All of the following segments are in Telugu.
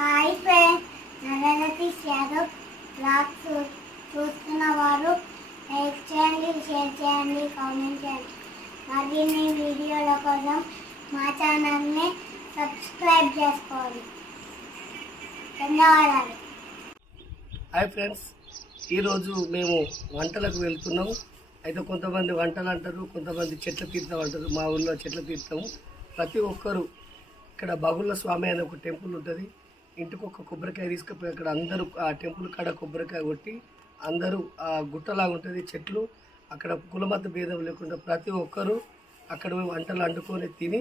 హాయ్ ఫ్రెండ్స్, నరనతీష్ యాదవ్ బ్లాగ్స్ చూస్తున్న వారు లైక్ చేయండి, షేర్ చేయండి, కామెంట్ చేయండి. మరిన్ని వీడియోల కోసం మా ఛానల్ని సబ్స్క్రైబ్ చేసుకోండి. ధన్యవాదాలు. హాయ్ ఫ్రెండ్స్, ఈరోజు మేము వంటలకు వెళ్తున్నాము. అయితే కొంతమంది వంటలు అంటారు, కొంతమంది చెట్ల తీర్థం అంటారు. మా ఊళ్ళో చెట్ల తీర్థం. ప్రతి ఒక్కరు ఇక్కడ బగుళ్ళ స్వామి అనే ఒక టెంపుల్ ఉంటుంది. ఇంటికి ఒక కొబ్బరికాయ తీసుకుపోయి అక్కడ అందరూ ఆ టెంపుల్ కాడ కొబ్బరికాయ కొట్టి అందరూ ఆ గుట్టలాగా ఉంటుంది చెట్లు. అక్కడ కులమత భేదం లేకుండా ప్రతి ఒక్కరూ అక్కడ వంటలు వండుకొని తిని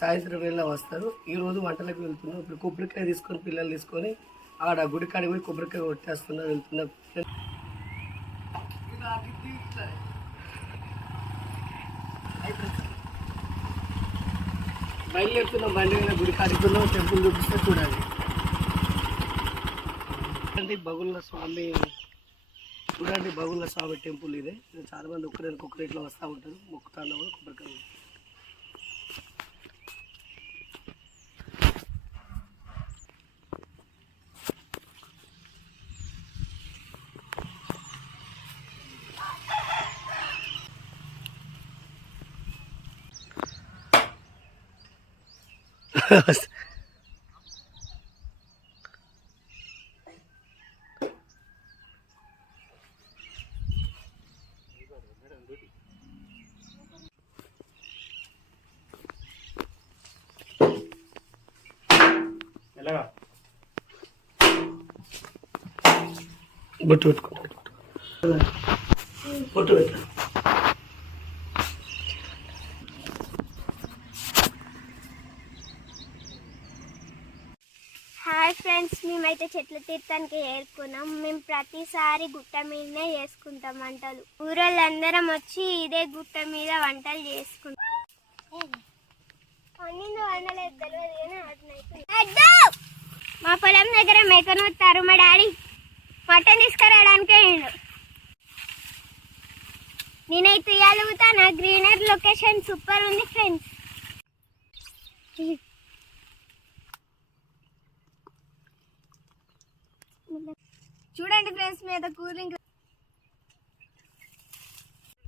సాయంత్రం వేళ వస్తారు. ఈరోజు వంటలకు వెళ్తున్నాం. ఇప్పుడు కొబ్బరికాయ తీసుకొని పిల్లలు తీసుకొని ఆడ గుడి కాడికి పోయి కొబ్బరికాయ కొట్టేస్తున్నా వెళ్తున్నా. బయలుదేరుతున్నాం. బండి మీద గుడి కాడుతున్నాం. టెంపుల్ చూపిస్తే చూడాలి. బగుళ్ళ స్వామి చూడండి, బగుళ్ళ స్వామి టెంపుల్ ఇదే. చాలా మంది ఒక్కరికి ఇట్లా వస్తూ ఉంటారు, మొక్కుతాను కొబ్బరికాయ. బొట్టు పెట్టుకుంటాడు. బొట్టు పెట్టా. హాయ్ ఫ్రెండ్స్, మేమైతే చెట్ల తీర్థానికి చేరుకున్నాం. మేము ప్రతిసారి గుట్ట మీదనే చేసుకుంటాం వంటలు. ఊరోళ్ళందరం వచ్చి ఇదే గుట్ట మీద వంటలు చేసుకుంటాం. మా పొలం దగ్గర మేకను వస్తారు. మా డాడీ మటన్ తీసుకురావడానికి అయ్యిండు. నేనైతే ఇయ్యాలుగుతా. నా గ్రీనరీ లొకేషన్ సూపర్ ఉంది ఫ్రెండ్స్. చూడండి ఫ్రెండ్స్, మీద కూలింగ్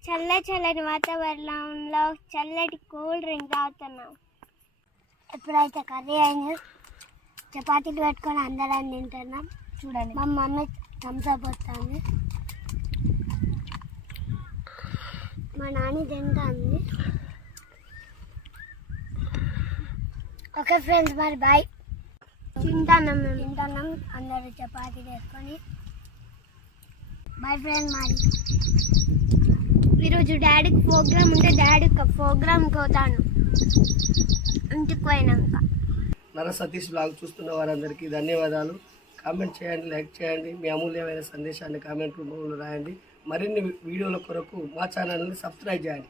చల్లటి వాతావరణంలో చల్లటి కూల్ డ్రింక్ తాగుతున్నాం. ఎప్పుడైతే కర్రీ అయింది, చపాతీలు పెట్టుకొని అందరం తింటున్నాం. చూడండి, మా మమ్మీ థమ్స్అప్ వస్తుంది, మా నాని తింటుంది. ఓకే ఫ్రెండ్స్, మరి బాయ్. తింటున్నాం అందరూ చపాతీ వేసుకొని. Bye friends. మరి ఈరోజు డాడీకి ప్రోగ్రామ్ ఉంటే డాడీకి ప్రోగ్రామ్కి పోతాను ఇంటికి పోయినాక. నర సతీష్ బ్లాగ్ చూస్తున్న వారందరికీ ధన్యవాదాలు. కామెంట్ చేయండి, లైక్ చేయండి, మీ అమూల్యమైన సందేశాన్ని కామెంట్ రూపంలో రాయండి. మరిన్ని వీడియోల కొరకు మా ఛానల్ని సబ్స్క్రైబ్ చేయండి.